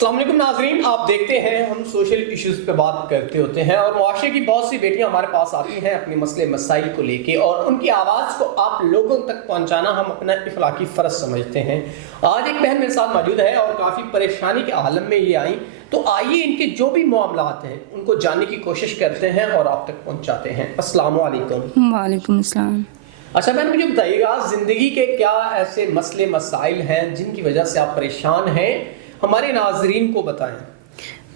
السلام علیکم ناظرین، آپ دیکھتے ہیں ہم سوشل ایشوز پہ بات کرتے ہوتے ہیں اور معاشرے کی بہت سی بیٹیاں ہمارے پاس آتی ہیں اپنے مسئلے مسائل کو لے کے، اور ان کی آواز کو آپ لوگوں تک پہنچانا ہم اپنا اخلاقی فرض سمجھتے ہیں۔ آج ایک بہن میرے ساتھ موجود ہے اور کافی پریشانی کے عالم میں یہ آئیں، تو آئیے ان کے جو بھی معاملات ہیں ان کو جاننے کی کوشش کرتے ہیں اور آپ تک پہنچاتے ہیں۔ السلام علیکم۔ وعلیکم السلام۔ اچھا بہن، مجھے بتائیے گا زندگی کے کیا ایسے مسئلے مسائل ہیں جن کی وجہ سے آپ پریشان ہیں، ہمارے ناظرین کو بتائیں۔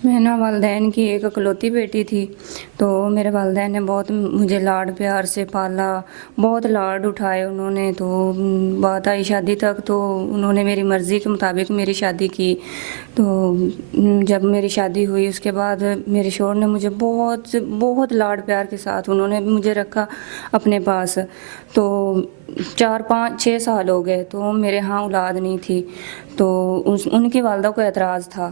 میں نا والدین کی ایک اکلوتی بیٹی تھی، تو میرے والدین نے بہت مجھے لاڈ پیار سے پالا، بہت لاڈ اٹھائے انہوں نے۔ تو بات آئی شادی تک، تو انہوں نے میری مرضی کے مطابق میری شادی کی۔ تو جب میری شادی ہوئی اس کے بعد میرے شوہر نے مجھے بہت بہت لاڈ پیار کے ساتھ انہوں نے مجھے رکھا اپنے پاس۔ تو 4-5-6 سال ہو گئے، تو میرے ہاں اولاد نہیں تھی، تو ان کی والدہ کو اعتراض تھا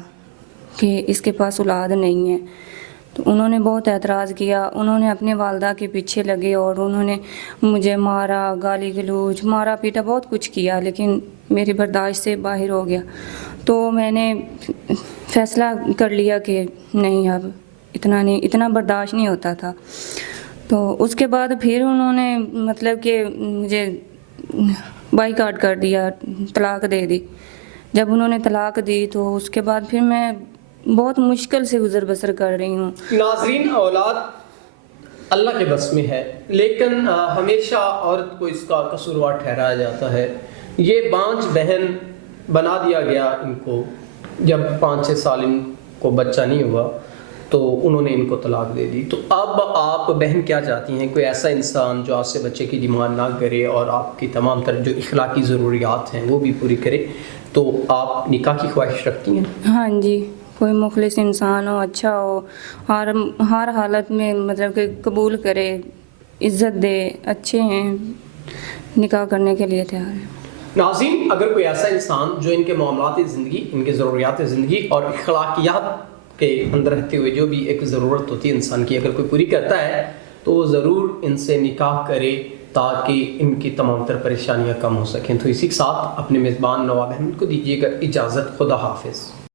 کہ اس کے پاس اولاد نہیں ہے۔ تو انہوں نے بہت اعتراض کیا، انہوں نے اپنے والدہ کے پیچھے لگے اور انہوں نے مجھے مارا، گالی گلوچ، مارا پیٹا، بہت کچھ کیا، لیکن میری برداشت سے باہر ہو گیا۔ تو میں نے فیصلہ کر لیا کہ نہیں، اب اتنا برداشت نہیں ہوتا تھا۔ تو اس کے بعد پھر انہوں نے مطلب کہ مجھے بائیکاٹ کر دیا، طلاق دے دی۔ جب انہوں نے طلاق دی تو اس کے بعد پھر میں بہت مشکل سے گزر بسر کر رہی ہوں۔ ناظرین، اولاد اللہ کے بس میں ہے، لیکن ہمیشہ عورت کو اس کا قصوروار ٹھہرایا جاتا ہے۔ یہ بانجھ بہن بنا دیا گیا ان کو، جب 5-6 سال ان کو بچہ نہیں ہوا تو انہوں نے ان کو طلاق دے دی۔ تو اب آپ بہن کیا چاہتی ہیں؟ کوئی ایسا انسان جو آپ سے بچے کی ڈیمانڈ نہ کرے اور آپ کی تمام تر جو اخلاقی ضروریات ہیں وہ بھی پوری کرے، تو آپ نکاح کی خواہش رکھتی ہیں؟ ہاں جی، کوئی مخلص انسان ہو، اچھا ہو، ہر حالت میں مطلب کہ قبول کرے، عزت دے، اچھے ہیں، نکاح کرنے کے لیے تیار ہے۔ ناظرین، اگر کوئی ایسا انسان جو ان کے معاملات زندگی، ان کے ضروریات زندگی اور اخلاقیات کے اندر رہتے ہوئے جو بھی ایک ضرورت ہوتی ہے انسان کی، اگر کوئی پوری کرتا ہے تو وہ ضرور ان سے نکاح کرے تاکہ ان کی تمام تر پریشانیاں کم ہو سکیں۔ تو اسی کے ساتھ اپنے میزبان نواب احمد کو دیجیے گا اجازت۔ خدا حافظ۔